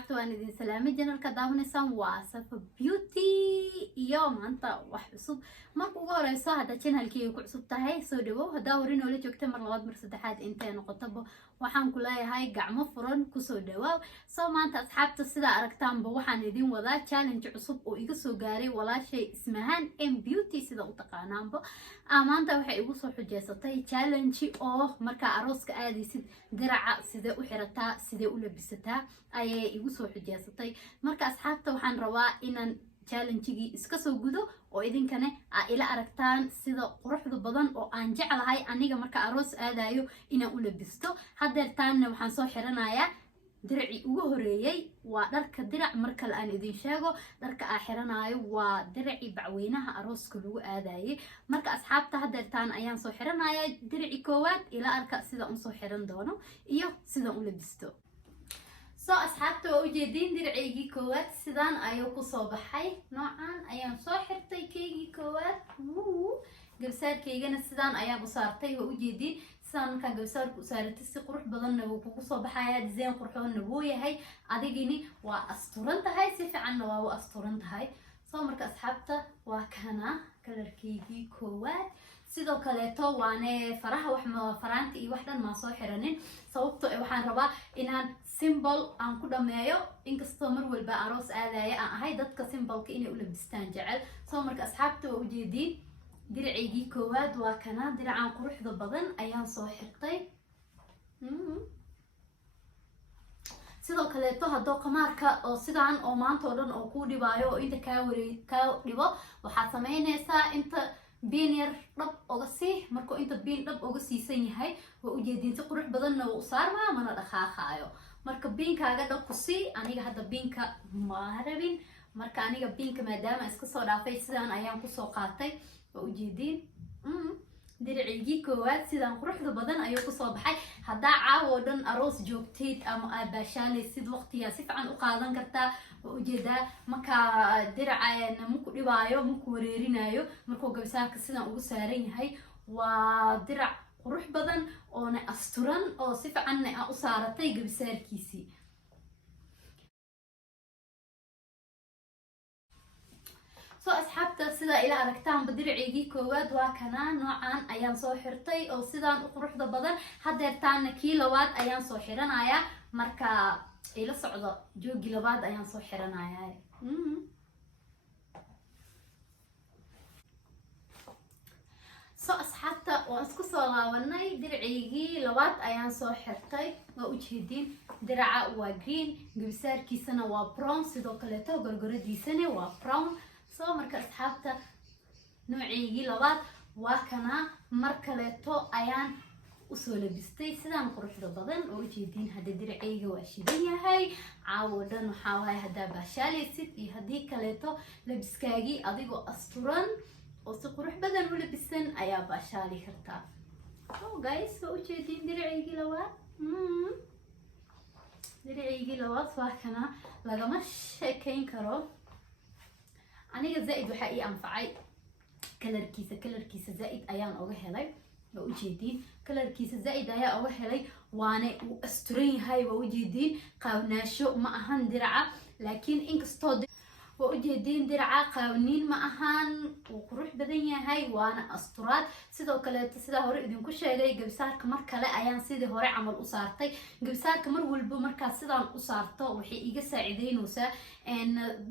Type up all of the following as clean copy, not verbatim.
asxaabta waan idin salaamay janalka daawanaysaan waa Safa Beauty iyo maanta wax cusub marka ugu horeyso hada channelkii ku cusub tahay soo dhawow hada hore noola joogtay mar labaad mar saddexaad intee noqotaba waxaan ku leeyahay gacmo furan ku soo dhawow soo maanta asxaabta sida aragtaanba waxaan idin wadaa challenge cusub oo iga soo gaaray walaashay ismahan beauty sida u taqaanaanba maanta waxay igu soo xujeysatay challenge oo marka arooska aadaysid diraca sida u xirataa sida u labisataa ayay igu soo xujeysatay marka asxaabta waxaan rabaa inaan challenge-gii iska soo gudo oo idinkana ila aragtaan sida quruxda badan oo aan jeclahay aniga marka aroos aadayo inaan u labisto hadeertaanna waxaan soo xiranayaa diracii ugu horeeyay waa dharka dirac marka aan idin sheego dharka aan xiranayo waa diracii bacweynaha arooska lagu aadayay marka asxaabta hadeertaan ayaan soo xiranayaa diracii koowaad ila arka sida aan soo xiran doono iyo sida u labisto soo asxaabta oo ujeedin diracigii koowaad sidaan ayuu ku soo baxay noocan ayaan soo xirtay keygii koowaad gabsaarkaygana sidaan ayaan u saartay oo ujeedin sidaan markaan gabsaarku u saaratay si qurux badanna wuu kugu soo baxayaa design qurxoonna wuu yahay adigini waa asturan tahay si fiicanna waa u asturan tahay soo marka asxaabta waa kana kalarkaygii koowaad sidoo kaleeto waane faraha wax ma faraanti iyo wax dhan ma soo xiranin sababtoo waxaan rabaa inaan symbol aan ku dhameeyo inkastoo mar walba aroos aadaya aan ahay dadka symbolka inay u labistaan jecel soo marka asxaabta waa ujeedin diracigii koowaad waa kana diracaan quruxda badan ayaan soo xirtay sidoo kaleeto haddoo qamaarka oo sidaan oo maanta oo dhan oo kuu dhibaayo oo inta kaa dhibo waxaad samaynaysaa inta biin yar dhab oga sii markuu inta biin dhab oga siisan yahay waa ujeedin si qurux badanna waa u saarmaa mana dhaqaaqaayo marka biinkaaga dhab ku sii aniga hadda biinka ma rabin marka aniga biinka maadaama iska soo dhaafay sidaan ayaan kusoo qaatay waa ujeedin diracigii koowaad sidaan quruxda badan ayuu kusoo baxay haddaa caawo dhan aroos joogteed ama aad baashaalaysid waqtigaa si fiican u qaadan kartaa waa ujeedaa markaa diracana maku dhibaayo maku wareerinayo markuu gabsaarka sidaan ugu saaran yahay waa dirac qurux badan oona asturan oo si fiicanna aan u saaratay gabsaarkiisii soo asxaabta sida ila aragtaanba diracigii koowaad waa kana noocan ayaan soo xirtay oo sidaan u quruxda badan hadeertaana kii labaad ayaan soo xiranayaa marka ila socdo joogi labaad ayaan soo xiranayaa soo asxaabta waan isku soo laabanay diracigii labaad ayaan soo xirtay waa ujeedin diraca waa green gabsaarkiisana waa brown sidoo kaleeto gorgoradiisana waa brown soo marka asxaabta noocigii labaad waa kana mar kaleeto ayaan usoo labistay sidaan quruxda badan oo ujeedin hadda diracayga waa shidan yahay caawo dhan waxaa waay haddaa baashaalaysid iyo haddii kaleeto labiskaagii adigoo asturan oo si qurux badan u labisan ayaa baashaali kartaa oh guys waa ujeedin diracaygii labaad diracaygii labaad waa kana lagama sheekayn karo aniga zaaid waxaa ii anfacay kalarkiisa zaaid ayaan oga helay waa ujeedin kalarkiisa zaaid ayaa oga helay waana uu asturan yahay waa ujeedin qaawnaasho ma ahan diraca laakiin inkastoo waa ujeedin diraca qaawniin ma ahan uu qurux badan yahay waana asturaad sidoo kaleeto sidaa hore idinku sheegay gabsaarka mar kale ayaan sidii hore camal u saartay gabsaarka mar walba markaa sidaan u saarto waxay iga saacideynaysaa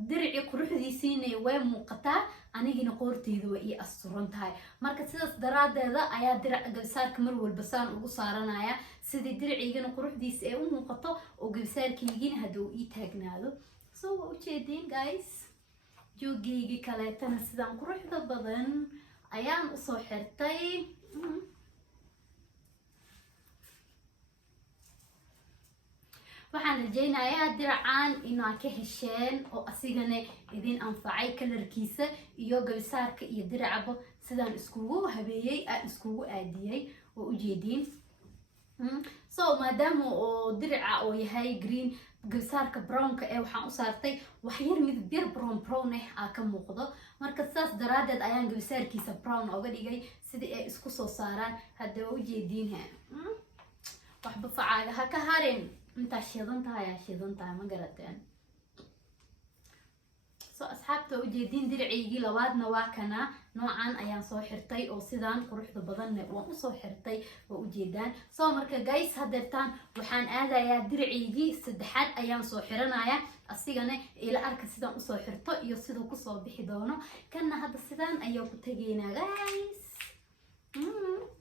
diricii quruxdiisiina way muuqataa anigina qoorteyda waa ii asturan tahay marka sidaas daraadeeda ayaa diraca gabsaarka mar walba saan ugu saaranaya sidii diraciigana quruxdiisa ee u muuqato oo gabsaarkaygina hadda uu ii taagnaado soo waa ujeedin guys joogeygii kaleetana sidaan quruxda badan ayaan usoo xirtay waxaan rajaynayaa diracaan inaa ka hesheen oo asigana idin anfacay kalarkiisa iyo gabsaarka iyo diracaba sidaan iskugu habeeyey aan iskugu aadiyey oo ujeedin so maadaama oo diraca oo yahay green gabsaarka brownka ee waxaan u saartay wax yar midab yar brown ka muuqdo marka saas daraadeed ayaan gabsaarkiisa brown oga dhigay sidii ay isku soo saaraan hadda waa ujeedin waxba facaaga ha ka harin انت شيدنتها يا شيدنتها ما قرأتين سو أصحابته وجدين درعيجي لوادنا واكنا نوعا أيان سو حرتي أو سيدان قروح بدن وأو سو حرتي ووجدان سو مركا جايس هدرتان وحان آذا يا درعيجي سدحات أيان سو حرنايا أصيغاني إلى أرك سيدان أسو حرتو إيو سيدو كسو بحدونو كان هذا سيدان أيو كتاقينا جايس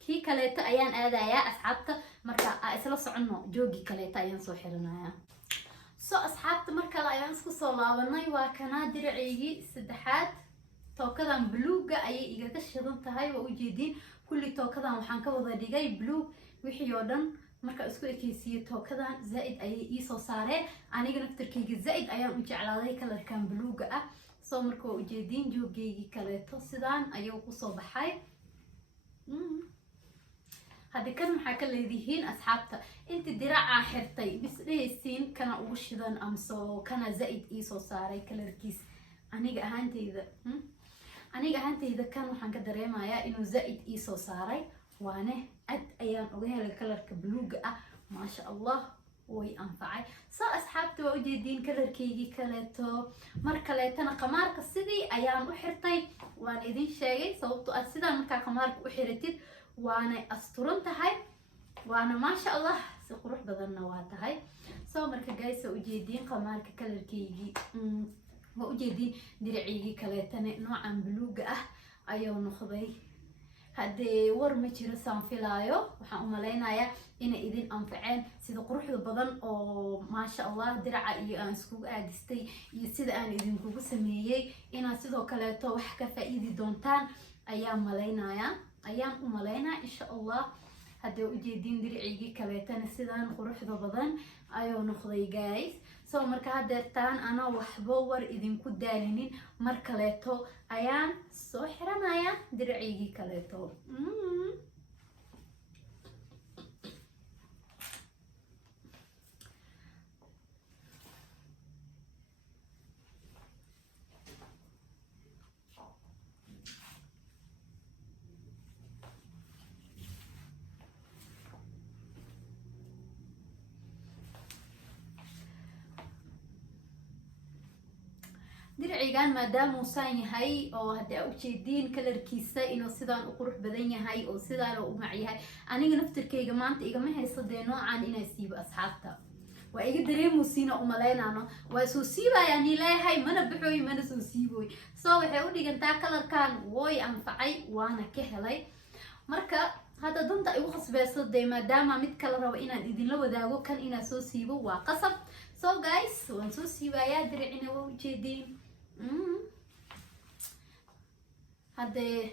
كي كاليتا أيان آذا يا أصحابته مركا إسلا سعنو جوجي كاليتا أيان سو حرنايا سو أصحابته مركا لا أيان سكو سو لابناي واكنا درعيجي سدحات توكدان بلوغا أي إيغا كشدنتهاي ووجيدين كل توكدان وحان كودا ديغاي بلوغ وixii oo dhan marka isku ekeysiyo tookadan zaid ay ii soo saareen aniga naftirkeyga zaid ayaan u jeclaaday kalarkan bluega ah soo marka u jeedin joogeygi kaleeto sidaan ayuu ku soo baxay هذا كان محاكا ليديهين أصحابتا انت دراعة حرتي بس ليسين كان أوشدان أمسو كان زائد إيسو ساري كالركيس أنيق أهانتي إذا كان محاكا دريمايا إنو زائد إيسو ساري وانه أد أيام أغيها لكالرك بلوغة ما شاء الله وي أنفعي سا أصحابتا وأجدين كالركيجي كاليتو مركاليتنا قمارك السيدي أيام أحرتي وان إذين شاقي صوبتو أسيدا مركا قمارك أحرتي وانا أسطرنتهاي وانا ما شاء الله سقروح بدلنا واتهاي سو مركا جايسة وجيدين قمارك كالركيجي وأجدين درعيجي كاليتنا نوعا بلوغة أيو نخضي هادي ورمتي رسام فيلايو وحان أمالينايا إنا إذين أنفعين سيدا قروح بدن أو ما شاء الله درعا إيو أن سكوك آدستي إيو سيدا أن إذين كوكو سمييي إنا سيدو كاليتو وحكا فايدي دونتان أيام مالينايا أيام أمالينا إن شاء الله هادي وجيدين درعيجي كاليتان سيدان قروح بدن أيو نخضي جايز سو مركا هادرتان أنا وحبور إذن كدالينين مركاليتو أيان سو حرانايا درعيجي كاليتو درعيجان مادام وسان يهاي أو هدا أوجيدين كلركيسة إنه سيدان أقروح بدن يهاي أو سيدان أو معي هاي أنا نفتر كي جماعة إيجا ما هي صدقنا عن إنا يسيب أصحابته وإيجا دريم وسينا أملاينا أنا وسوسيبا يعني لا هاي ما نبحوي ما نسوسيبوي صوب حيودي جنتا كلر كان وي أنفعي وأنا كهلاي مركا هذا دنتا إيو خص بيصدق مادام متكلر وإنا إذن لو داغو كان إنا سوسيبو وقصب so guys ونسوسيبا يا درعينا وجيدين هذا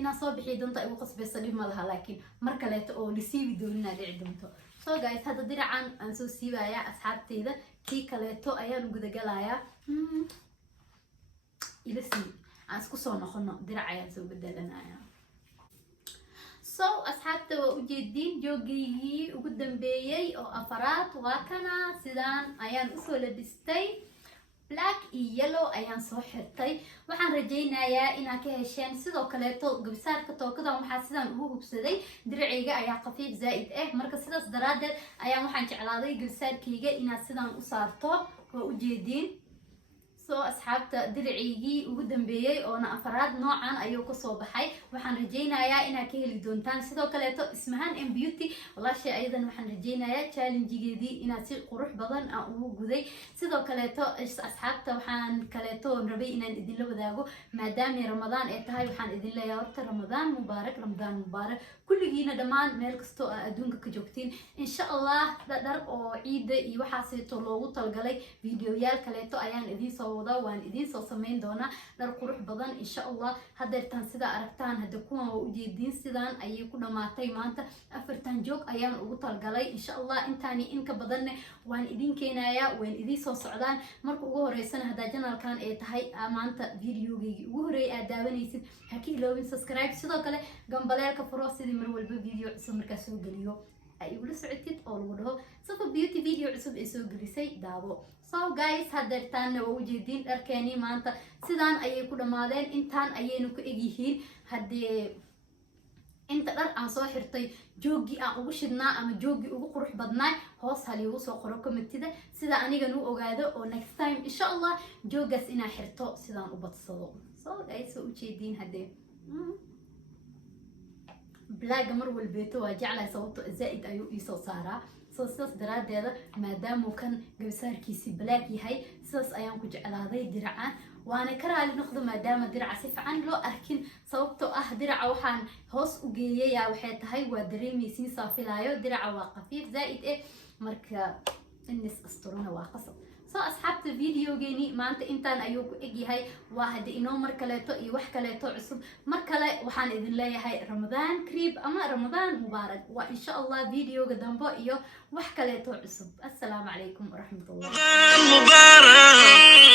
إنا صوبحي دونتا إيو قصبي صليب مالها لكن مركلت أو لسيبي دولنا لعدمتو so guys هذا درعان أنسو سيبايا أصحابتي ذا كي كاليتو أيان وقود قلايا إلا سيب أنسكو صونا خلنا درعايا نسو بدلنايا so أصحابتي وجدين جوجي وقدم بيي أو أفرات وكنا سيدان أيان أسو لبستي black iyo yellow ayaan soo xirtay waxaan rajaynayaa inaad ka hesheen sidoo kale gabsaarka tookadan waxaa sidaan ugu hubsaday dirciga ayaa qafiif zaid marka sidaas daraadeed ayaan waxaan jeclaaday gabsaarkayga inaad sidaan u saarto oo u jeedin soo asxaabta dircigii ugu dambeeyay oo afraad noocan ayuu ka soo baxay waxaan rajaynayaa inaad ka heli doontaan sidoo kale ismahan M Beauty walaashay ayadan waxaan rajaynayaa challenge-geedii inaad si qurux badan ugu guday sidoo kale asxaabta waxaan kale rabay inaan idin la wadaago maadaama Ramadaan ay tahay waxaan idin leeyahay horta Ramadaan mubaarak kulligiina dhamaan meel kasto adduunka ka joogtiin insha Allah dhar oo ciid iyo waxaas loogu talgalay fiidiyoyaal kale ayaan idin soo وان إدين سو سمين دونا دار قروح بدن إن شاء الله هدرتان سيدا أركتان هدكوان ووجيدين سيدان أي كنا ماتي مانتا أفرتان جوك أيام أغطال قلي إن شاء الله إنتاني إنك بدن وان إدين كينايا وان إدين سو سعودان مركو وغوري سنة هدا جنال كان إيتهاي مانتا فيديو جيجي وغوري أداوانيسيد هكي لو سبسكرايب سيدا كالي قنباليالك فروسيدي مرول بفيديو عصو مركاسو قليو أيوة سعودتي أولوده صفو بيوتي فيديو عصب إسو قليسي دابو so guys هدرتان ووجدين أركاني مانتا سيدان أيه كل مادين إنتان أيه نكو إجيهين هدي inta dhar aan soo xirtay joogi aan ugu shidnaa ama joogi ugu qurux badnaa hoos hal igu soo qoro commentida sida anigan u ogaado oo next time insha Allah joogaas inaan xirto sidaan u badsado so guys u jeedin hadee black mar walbeeto waa jeclay sababtoo zaid ayuu ii soo saaraa soo sidaas daraadeeda maadaama kan gabsaarkiisi black yahay sidaas ayaan ku jeclaaday diracaan وانا كرالي نخدم مادام درع سفعان لو أركن صوبتو درع وحان هوس وجيا يا وحيد هاي ودريمي سين صافي لايو درع واقفيف زائد مركا الناس أسطورنا واقصة أصحاب الفيديو جيني ما أنتان أيوكو إجي هاي واحد إنه مركلاتو وحكلاتو عصب مركلا وحان إذن الله هاي رمضان قريب أما رمضان مبارك وإن شاء الله فيديو قدام بقى وحكلاتو عصب السلام عليكم ورحمة الله مبارك.